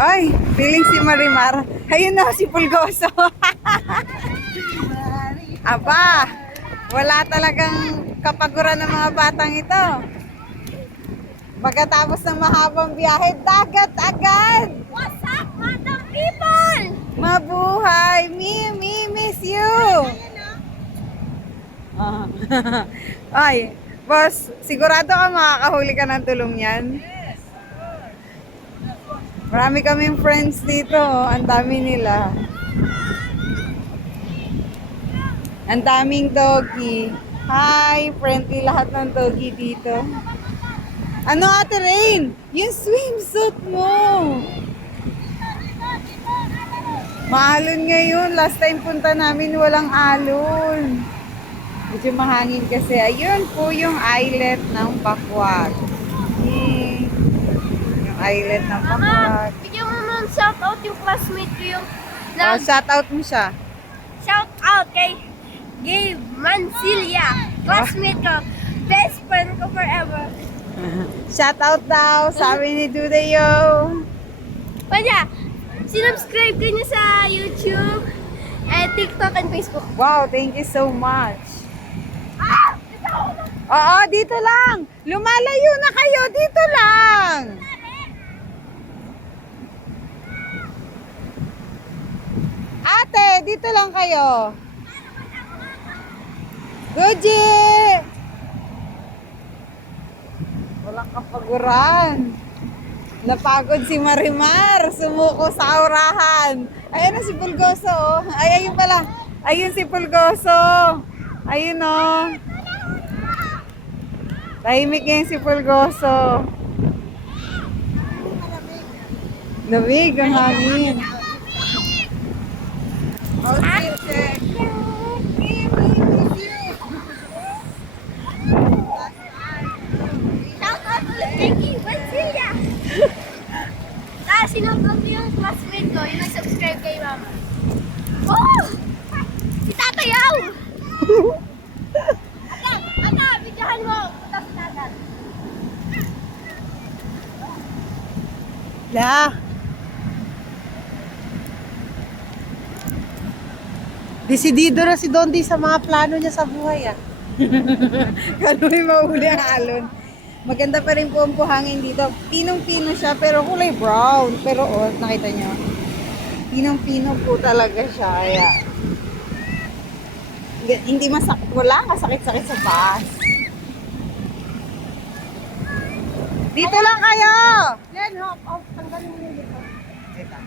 Ay, feeling si Marimar. Ayun na, si Pulgoso. Aba, wala talagang kapaguran ng mga batang ito. Pagkatapos ng mahabang biyahe, dagat agad. What's up, madam people? Mabuhay! Miss you! Ah. Ay, boss, sigurado ka makakahuli ka ng tulong yan? Marami kaming friends dito. Ang dami nila. Ang daming doggy. Hi, friendly lahat ng doggy dito. Ano Ate Rain? Yung swimsuit mo. Maalon ngayon. Last time punta namin walang alon. Medyo mahangin kasi. Ayun po yung islet ng Bakwag. Yung islet ng Bakwag. Bigyan mo naman shout out yung classmate ko yung Oh, shout out mo siya. shout out kay Gabe Mancilia. Classmate ko. Best friend ko forever. Shout out daw. Sabi ni Dudayo. Pwede, sinubscribe ka niya sa YouTube, TikTok, and Facebook. Wow, thank you so much. Ah! Oo, dito lang. Lumalayo na kayo. Dito lang. Ate, dito lang kayo. Guji! Walang kapaguran. Napagod si Marimar. Sumuko sa aurahan. Ayan na si Pulgoso. Oh. Ay, ayun pala. Ayun si Pulgoso. Ayun oh. Tahimik ngayon si Pulgoso. Lamig ang hangin. Shout out ulit kay Gabe Mancilia. Sinubscribe ko yung classmate ko, yung nag-subscribe kay mama. Oh! Si Tatayaw! Ata, bidyahan mo. Ito si Tatan. La. Desidido na si Dondi sa mga plano niya sa buhay, ah. Kano'y mahuli ang alon. Maganda pa rin po ang buhangin dito. Pinong-pino siya pero kulay brown. Pero oh, nakita nyo. Pinong-pino po talaga siya. Kaya, hindi masakit. Wala kasakit-sakit sa taas. Dito lang kayo! Len, hop, tanggalin mo yung dito. Ito.